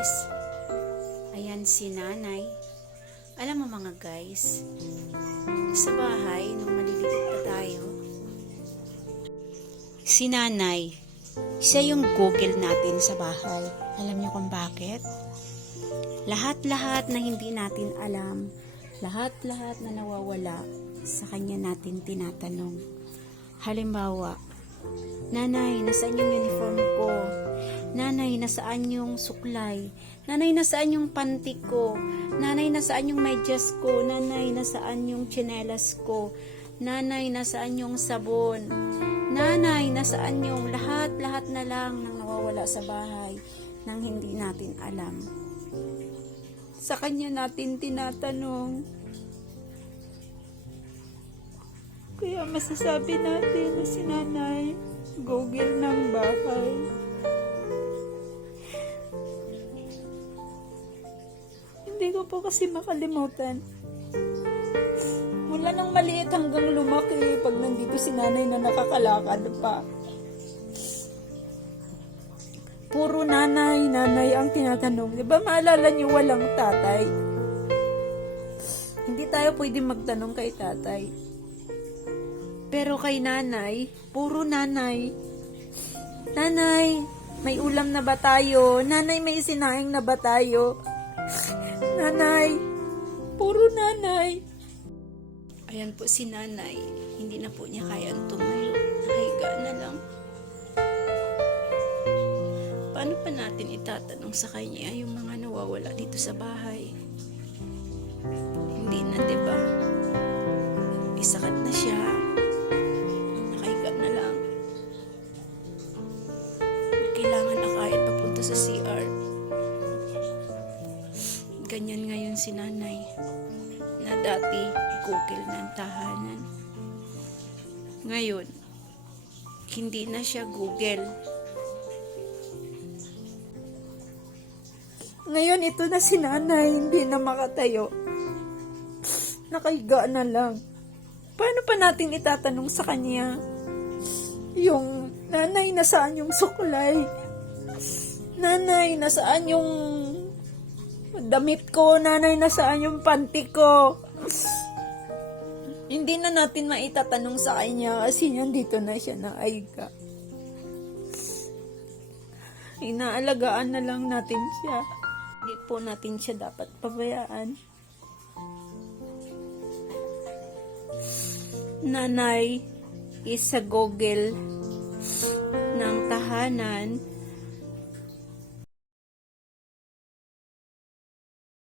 guys. Ayan si nanay. Alam mo mga guys, sa bahay, nung maliliit pa tayo, si nanay, siya yung Google natin sa bahay. Alam niyo kung bakit? Lahat-lahat na hindi natin alam, lahat-lahat na nawawala, sa kanya natin tinatanong. Halimbawa, nanay, nasaan yung uniform ko? Nanay, nasaan yung suklay? Nanay, nasaan yung panty ko? Nanay, nasaan yung medyas ko? Nanay, nasaan yung tsinelas ko? Nanay, nasaan yung sabon? Nanay, nasaan yung lahat-lahat na lang nang nawawala sa bahay nang hindi natin alam. Sa kanya natin tinatanong. Kaya masasabi natin na si nanay, Google ng bahay. Hindi ko po kasi makalimutan. Mula nang maliit hanggang lumaki, pag nandito si nanay na nakakalakad pa. Puro nanay, nanay ang tinatanong. Di ba maalala niyo walang tatay? Hindi tayo pwede magtanong kay tatay. Pero kay nanay, puro nanay. Nanay, may ulam na ba tayo? Nanay, may sinaing na ba tayo? Nanay, puro nanay. Ayan po si nanay. Hindi na po niya kayang tumayo. Nakahiga na lang. Paano pa natin itatanong sa kanya yung mga nawawala dito sa bahay? Hindi na, diba? Isakat na siya. Nakahiga na lang. Kailangan na kahit papunta sa CR. Ganyan ngayon si nanay na dati Google ng tahanan. Ngayon, hindi na siya Google. Ngayon, ito na si nanay, hindi na makatayo. Nakahiga na lang. Paano pa natin itatanong sa kanya? Yung, nanay, nasaan yung suklay? Nanay, nasaan yung damit ko? Nanay, nasaan yung panty ko? Hindi na natin maitatanong sa kanya kasi nandito na siya na aiga. Inaalagaan na lang natin siya. Hindi po natin siya dapat pabayaan. Nanay is sa Google ng tahanan.